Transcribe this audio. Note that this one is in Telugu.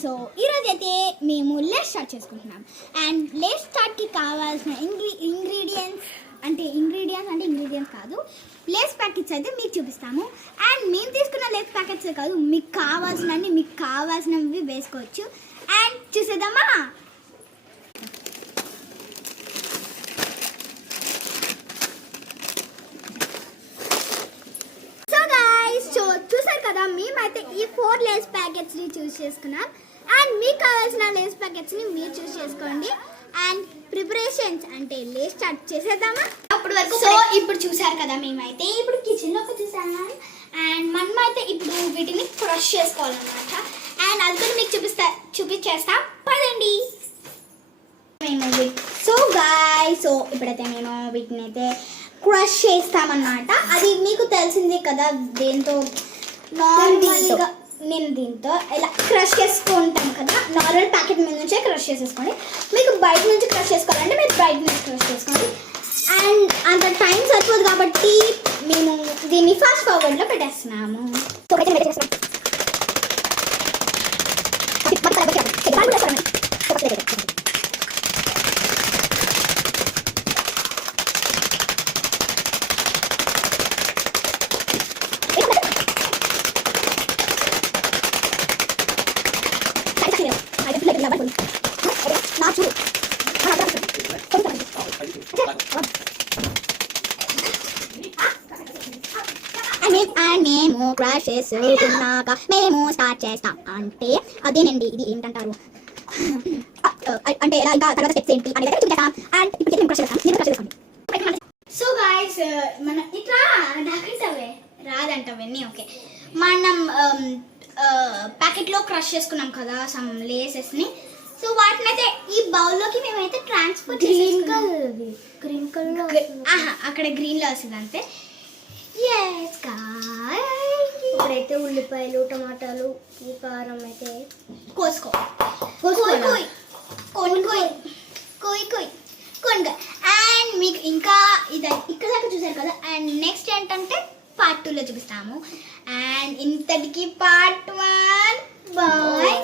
సో ఈరోజు అయితే మేము లేస్ స్టార్ట్ చేసుకుంటున్నాం. అండ్ లేస్ స్టార్ట్కి కావాల్సిన ఇంగ్రీడియంట్స్ కాదు, లేస్ ప్యాకెట్స్ అయితే మీకు చూపిస్తాము. అండ్ మేము తీసుకున్న లేస్ ప్యాకెట్స్ కాదు, మీకు కావాల్సినవి వేసుకోవచ్చు. అండ్ చూసేద్దామా? చూసారు కదా, మేమైతే ఈ 4 లేస్ ప్యాకెట్స్ని చూస్ చేసుకున్నాం. అండ్ మీకు కావాల్సిన లేస్ ప్యాకెట్స్ని మీరు చూస్ చేసుకోండి. అండ్ ప్రిపరేషన్స్ అంటే లేస్ స్టార్ట్ చేసేద్దామా? అప్పుడు వరకు ఇప్పుడు చూసారు కదా, మేమైతే ఇప్పుడు కిచెన్లోకి వచ్చేసాము. అండ్ మనమైతే ఇప్పుడు వీటిని క్రష్ చేసుకోవాలన్నమాట. అండ్ అది కూడా మీకు చూపించేస్తాం, పదండి. సో ఇప్పుడైతే మేము వీటిని అయితే క్రష్ చేస్తామన్నమాట. అది మీకు తెలిసిందే కదా, దేంతో నార్మల్గా నేను దీంతో ఇలా క్రష్ చేసుకుంటాం కదా. నార్మల్ ప్యాకెట్ మీద నుంచే క్రష్ చేసేసుకోండి. మీకు బయట నుంచి క్రష్ చేసుకోవాలంటే మీరు బయట నుంచి క్రష్ చేసుకోండి. అండ్ అంత టైం సరిపోదు కాబట్టి మేము దీన్ని ఫాస్ట్ ఫార్వర్డ్లో పెట్టేస్తున్నాము. మేము క్రాష్ చేసుకున్నాక మేము స్టార్ట్ చేస్తాం అంటే అదేనండి. ఇది ఏంటంటారు అంటే ఇంకా తర్వాత స్టెప్స్ ఏంటి అనేది చూపిస్తాం. అండ్ ఇప్పుడు మేము క్రాష్ చేస్తాం, మీరు క్రాష్ చేసుకోండి. సో గైస్, మనం ఇట్లా డాక్టర్సవే రాదంటవన్నీ ఓకే. మనం ప్యాకెట్లో క్రష్ చేసుకున్నాం కదా సమ్ లేసెస్ని. సో వాటిని అయితే ఈ బౌల్లోకి మేమైతే ట్రాన్స్ఫర్ గ్రీన్ కలర్ అక్కడ గ్రీన్లో వస్తుంది అంతే. ఇప్పుడైతే ఉల్లిపాయలు, టమాటాలు, కారం అయితే అండ్ మీకు ఇంకా ఇది ఇక్కడ దాకా చూసారు కదా. అండ్ నెక్స్ట్ ఏంటంటే పార్ట్ 2లో చూపిస్తాము. అండ్ ఇంతటికి పార్ట్ 1 బాయ్.